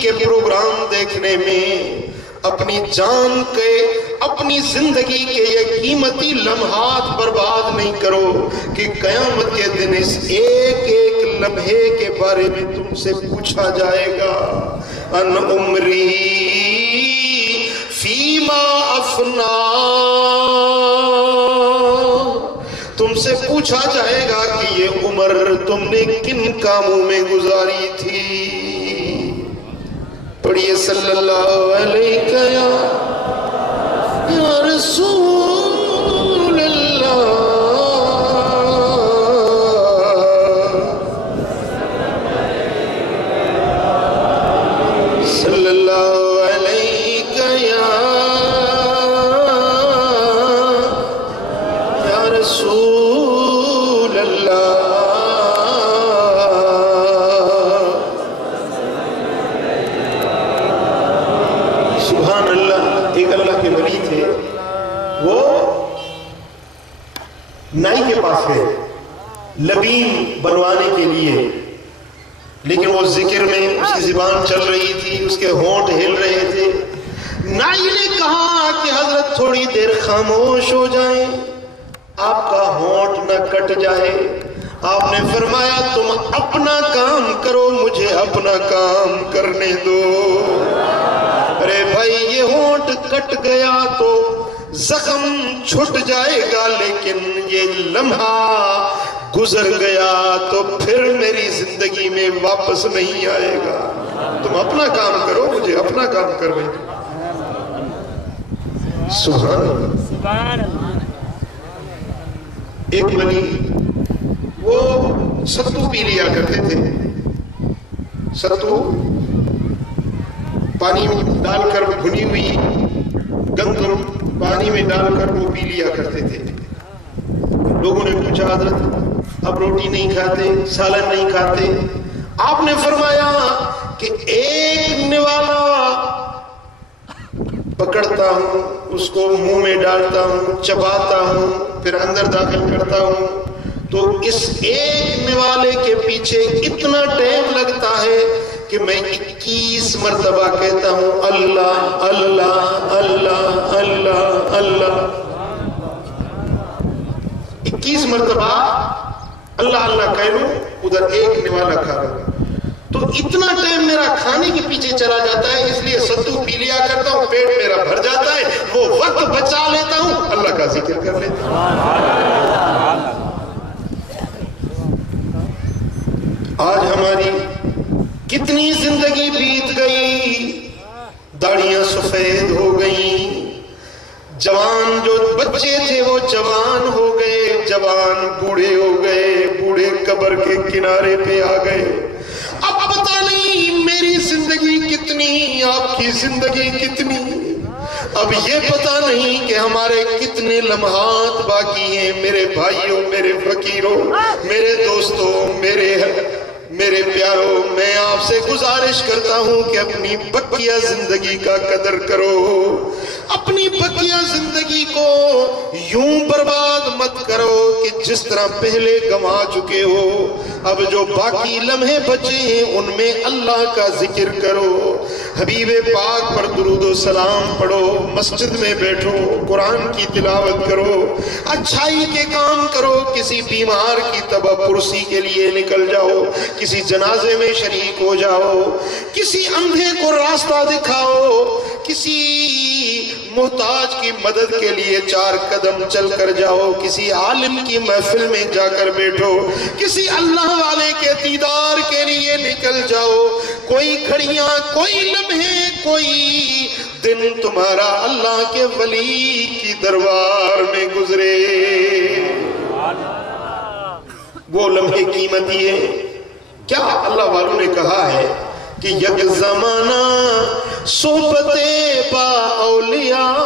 کے پروگرام دیکھنے میں اپنی جان کے، اپنی زندگی کے یہ قیمتی لمحات برباد نہیں کرو کہ قیامت کے دن اس ایک ایک لمحے کے بارے میں تم سے پوچھا جائے گا۔ ان عمری فیما افنا، تم سے پوچھا جائے گا کہ یہ عمر تم نے کن کاموں میں گزاری تھی۔ پڑھیے صلی اللہ علیہ یا رسول اللہ، صلی اللہ علیہ یا رسول اللہ۔ سبحان اللہ۔ ایک اللہ کے ولی تھے، وہ نائی کے پاس گئے لبین بنوانے کے لیے، لیکن وہ ذکر میں اس کی زبان چل رہی تھی، اس کے ہونٹ ہل رہے تھے۔ نائی نے کہا کہ حضرت تھوڑی دیر خاموش ہو جائیں، آپ کا ہونٹ نہ کٹ جائے۔ آپ نے فرمایا تم اپنا کام کرو، مجھے اپنا کام کرنے دو۔ ارے بھائی یہ ہونٹ کٹ گیا تو زخم چھٹ جائے گا، لیکن یہ لمحہ گزر گیا تو پھر میری زندگی میں واپس نہیں آئے گا۔ تم اپنا کام کرو، مجھے اپنا کام کرنے دو۔ سبحان اللہ۔ ایک ولی وہ ستو پی لیا کرتے تھے، ستو پانی میں ڈال کر بھنی ہوئی گندم پانی میں ڈال کر وہ پی لیا کرتے تھے۔ لوگوں نے پوچھا حضرت اب روٹی نہیں کھاتے، سالن نہیں کھاتے؟ آپ نے فرمایا کہ ایک نوالا پکڑتا ہوں، اس کو منہ میں ڈالتا ہوں، چباتا ہوں، پھر اندر داخل کرتا ہوں، تو اس ایک نوالے کے پیچھے اتنا ٹائم لگتا ہے کہ میں 21 مرتبہ کہتا ہوں اللہ اللہ اللہ اللہ اللہ۔ 21 مرتبہ اللہ اللہ کہہ لوں، ادھر ایک نوالا کھا رہا ہوں، تو اتنا ٹائم میرا کھانے کے پیچھے چلا جاتا ہے، اس لیے ستو پی لیا کرتا ہوں، پیٹ میرا بھر جاتا ہے، وہ وقت بچا لیتا ہوں، اللہ کا ذکر کر لیتا ہوں۔ آج ہماری کتنی زندگی بیت گئی، داڑیاں سفید ہو گئیں، جوان جو بچے تھے وہ جوان ہو گئے، جوان بوڑھے ہو گئے، بوڑھے قبر کے کنارے پہ آ گئے۔ اب پتہ نہیں میری زندگی کتنی، آپ کی زندگی کتنی، اب یہ پتہ نہیں کہ ہمارے کتنے لمحات باقی ہیں۔ میرے بھائیوں، میرے فقیروں، میرے دوستوں، میرے پیاروں، میں آپ سے گزارش کرتا ہوں کہ اپنی بقیہ زندگی کا قدر کرو، اپنی بقیہ زندگی کو یوں برباد مت کرو کہ جس طرح پہلے گنوا چکے ہو، اب جو باقی لمحے بچے ہیں ان میں اللہ کا ذکر کرو، حبیب پاک پر درود و سلام پڑھو، مسجد میں بیٹھو، قرآن کی تلاوت کرو، اچھائی کے کام کرو، کسی بیمار کی تبہ پرسی کے لیے نکل جاؤ، کسی جنازے میں شریک ہو جاؤ، کسی اندھے کو راستہ دکھاؤ، کسی محتاج کی مدد کے لیے 4 قدم چل کر جاؤ، کسی عالم کی محفل میں جا کر بیٹھو، کسی اللہ والے کے دیدار کے لیے نکل جاؤ۔ کوئی گھڑیاں، کوئی لمحے، کوئی دن تمہارا اللہ کے ولی کی دربار میں گزرے، وہ لمحے قیمتی ہیں۔ کیا اللہ والوں نے کہا ہے کہ یک زمانہ صحبت با اولیاء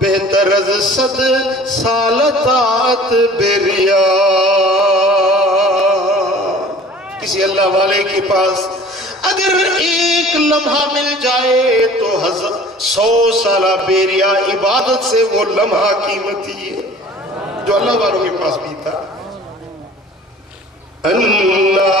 بہتر از 100 سال طاعت بریا۔ کسی اللہ والے کے پاس اگر ایک لمحہ مل جائے تو 100 سالہ بیریا عبادت سے وہ لمحہ قیمتی ہے جو اللہ والوں کے پاس بھی تھا۔ اللہ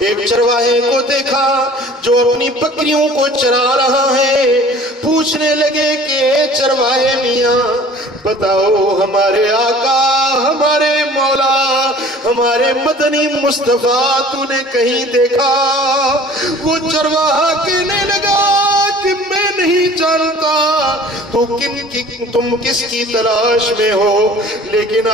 ایک چرواہے کو دیکھا جو اپنی بکریوں کو چرا رہا ہے. پوچھنے لگے کہ چرواہے میاں بتاؤ ہمارے آقا، ہمارے مولا، ہمارے مدنی مصطفیٰ تو نے کہیں دیکھا؟ وہ چرواہا کہنے لگا کہ میں نہیں جانتا تم کس کی تلاش میں ہو، لیکن